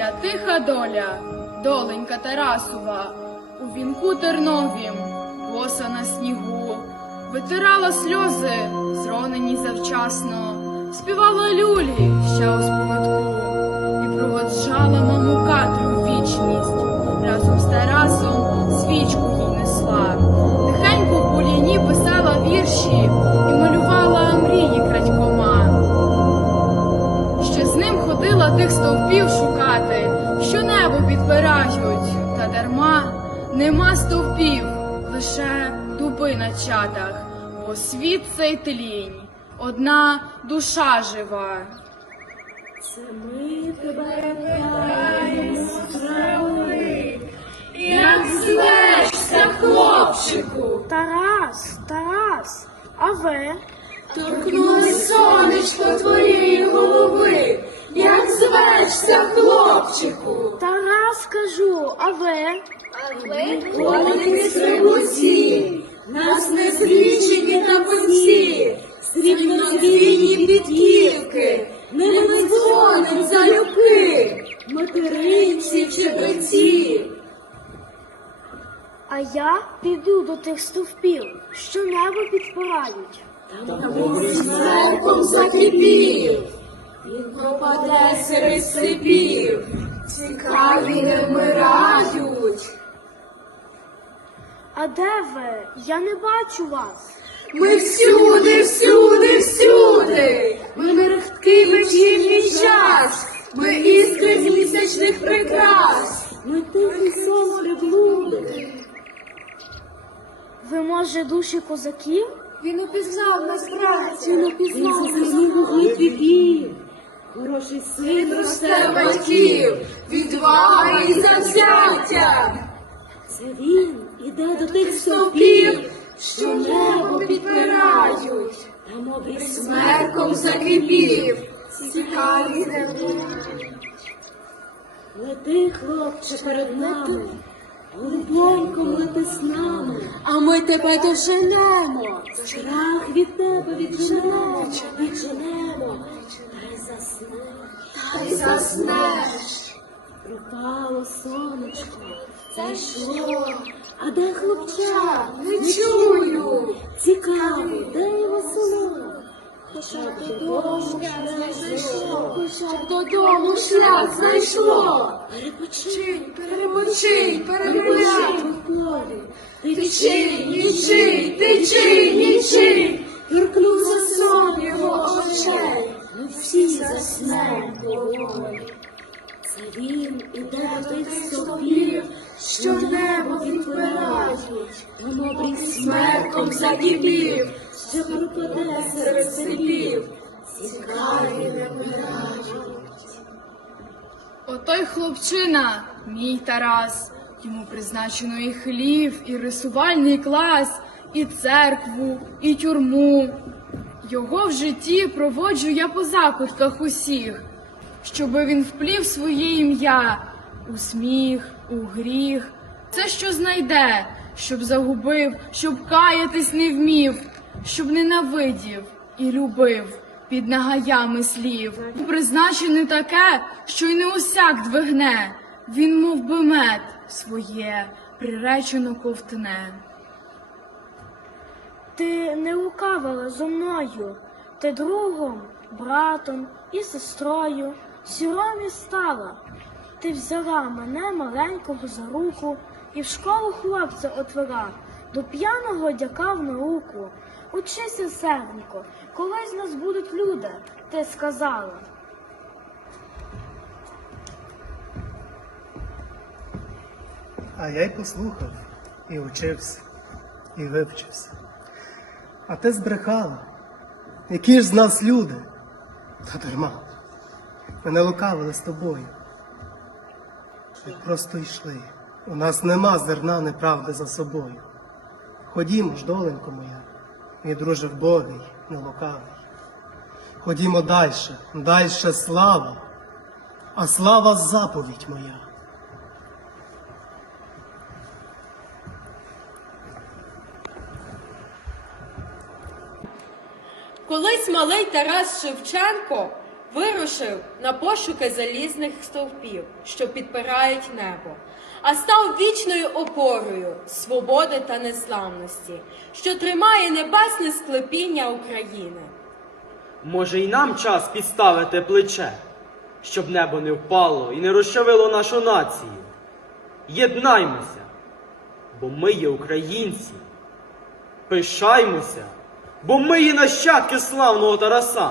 Моя тиха доля, доленька Тарасова, у вінку терновім, боса на снігу, витирала сльози, зронені завчасно, співала люлі ще у спогадку. І проводжала маму ним тих стовпів шукати, що небо підпирають, та дарма нема стовпів, лише дуби на чатах, бо світ цей тлінь, одна душа жива. Це ми тебе вітаємо, як звешся, хлопчику. Тарас, Тарас, а ви? Торкнулось сонечко твоєї голови, як звешся, хлопчику. Тарас кажу, а ви? Коники стрибуці, нас не злічені на пенсі, срібнозвійні підківки, не ми дзвоним залюбки, материнці чебреці. А я піду до тих стовпів, що небо підпирають. Смерком закипів, він пропаде серед степів, цікаві не вмирають. А де ви? Я не бачу вас. Ми всюди, всюди, всюди. Ми мерехткий вечірній час. Ми іскри з місячних прикрас. Ми тихий сон приблуди. Ви, може, душі козаків? Він упізнав нас праці, він упізнав нас віків. Хороший син росте батьків, відвага і завзяття. Це він іде до тих стовпів, що небо підпирають, там обрій смерком закипів, цікаві не Лети, хлопче, перед нами, голубоньком лети з нами, а ми тебе доженемо, страх від тебе відженемо, відженемо, та й заснеш, та й заснеш. Припало сонечко, зайшло, а де хлопча? Не чую. Цікаво, де його село? Хоча додому шлях хоча б додому шлях знайшло. Перепочинь, перегуляй в полі. Тичи, нічий, тичи, нічий. Торкнувся сон його очей. Ми всі заснемо поволі. Це він іде до тих стовпів, що небо відпирають, обрій смерком закипів, що пропаде серед степів, цікаві не вмирають. Отой хлопчина, мій Тарас, йому призначено і хлів, і рисувальний клас, і церкву, і тюрму. Його в житті проводжу я по закутках усіх, щоби він вплів своє ім'я у сміх, у гріх, все, що знайде, щоб загубив, щоб каятись не вмів, щоб ненавидів і любив під нагаями слів. Призначене таке, що й не усяк двигне, він мов би мед своє приречено ковтне. Ти не лукавила зо мною, ти другом, братом і сестрою сіромі стала. Ти взяла мене маленького за руку і в школу хлопця отвела, до п'яного дяка в науку. Учися, серненько, колись нас будуть люди, ти сказала. А я й послухав, і учився, і вивчився. А ти збрехала, які ж з нас люди? Та дарма. Ми не лукавили з тобою. Ми просто йшли. У нас нема зерна неправди за собою. Ходімо ж, доленько моя, мій друже вбогий, не лукавий. Ходімо дальше, дальше слава, а слава заповідь моя. Колись малий Тарас Шевченко вирушив на пошуки залізних стовпів, що підпирають небо, а став вічною опорою свободи та незламності, що тримає небесне склепіння України. Може, й нам час підставити плече, щоб небо не впало і не розчавило нашу націю. Єднаймося, бо ми є українці. Пишаймося, бо ми є нащадки славного Тараса.